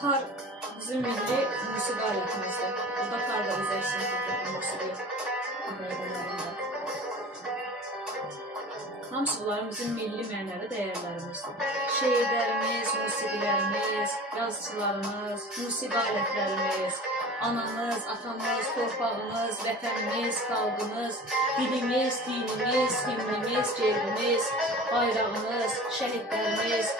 Kar bizim milli musiqi alətimizdir. Burada kar da öz əksini tapır musiqi ibarələrində. Hamısı bunların bizim milli mənəvi dəyərlərimizdir. Şeirlərimiz, musiqilərimiz, yazıçılarımız, musiqi alətlərimiz, anamız, atamız, torpağımız, vətənimiz, xalqımız, dilimiz, dinimiz, himnimiz, gerbimiz, bayrağımız, şəhidlərimiz.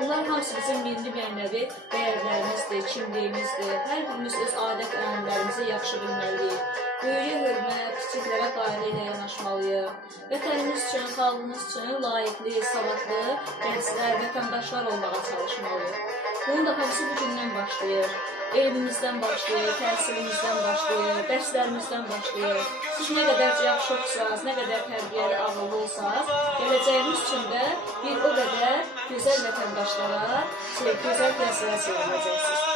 Bunlar hamısı bizim milli mənəvi dəyərlərimizdir, kimliyimizdir. Hər birimiz öz adət-ənənələrimizi yaxşı bilməliyik. Böyüyə hörmət, kiçiklərə qayğı ilə yanaşmalıyıq. Vətənimiz üçün, xalqımız üçün layiqli, savadlı gənclər, vətəndaşlar olmağa çalışmalıyıq. Bunun da hamısı bu gündən başlayır. Evimizdən başlayır, təhsilimizdən başlayır, dərslərimizdən başlayır. Siz nə qədər yaxşı oxusanız, nə qədər tərbiyəli, ağıllı olsanız, gələcəyimiz üçün də bir o qədər gözəl vətəndaşlara, gözəl gənclərə çevriləcəksiniz.